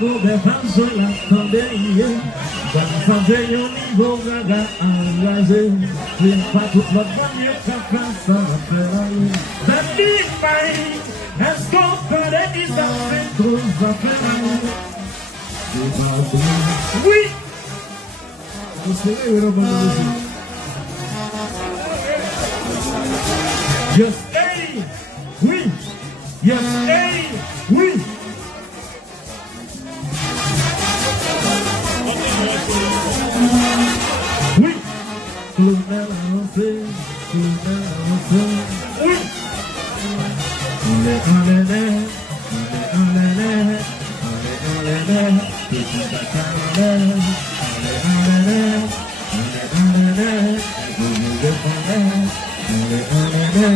go be fanso la tande Van santé yon niveau gaga enragé J'ai pas toute notre famille qui fait ça va faire aller That big fight has gone for the distance Trop va faire aller Oui Vous savez, vous n'avez Yes, hey, oui. Yes, hey, oui. Oui. Colonel avancé, colonel avancé. Oui. On est en l'air, on est en l'air, on est en l'air, tout le monde est en l'air, on est en l'air, on est en l'air, tout le monde est en l'air.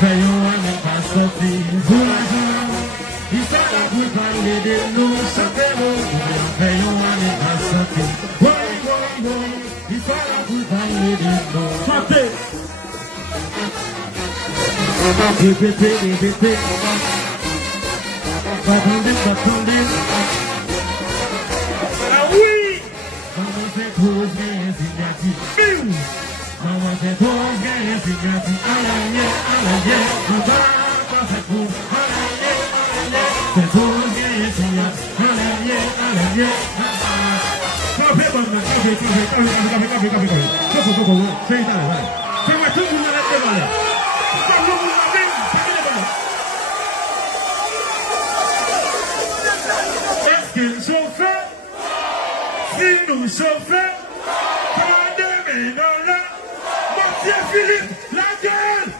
fait un n'est pas sorti pour l'argent. Il s'en a pour parler de nous, chanter l'eau. Fait un n'est pas sorti. Il s'en a pour parler de nous. Chantez. Répétez, répétez. Attendez, attendez. Ah oui! Maman c'est trop bien, c'est bien. Maman c'est trop bien, c'est bien. Aïe, maman c'est trop. C'est trop bien, c'est bien. Aïe. Café, maman, café. C'est ça, ouais. C'est moi tout le monde à la table. Chauffeur, si nous chauffons, quand demain dans là, mon Dieu Philippe, la gueule!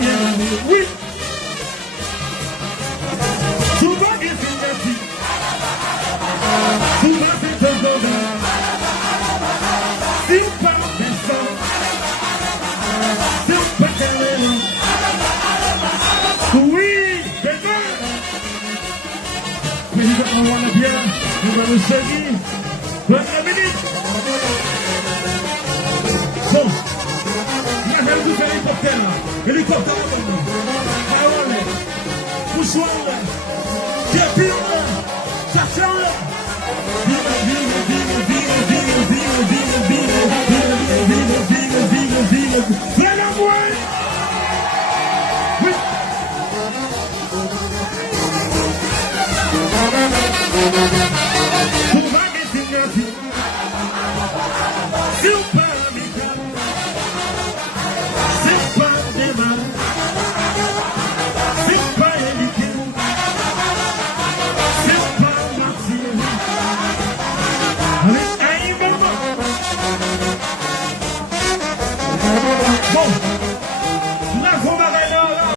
Viens la mouille! Hélicoptère, hélicoptère,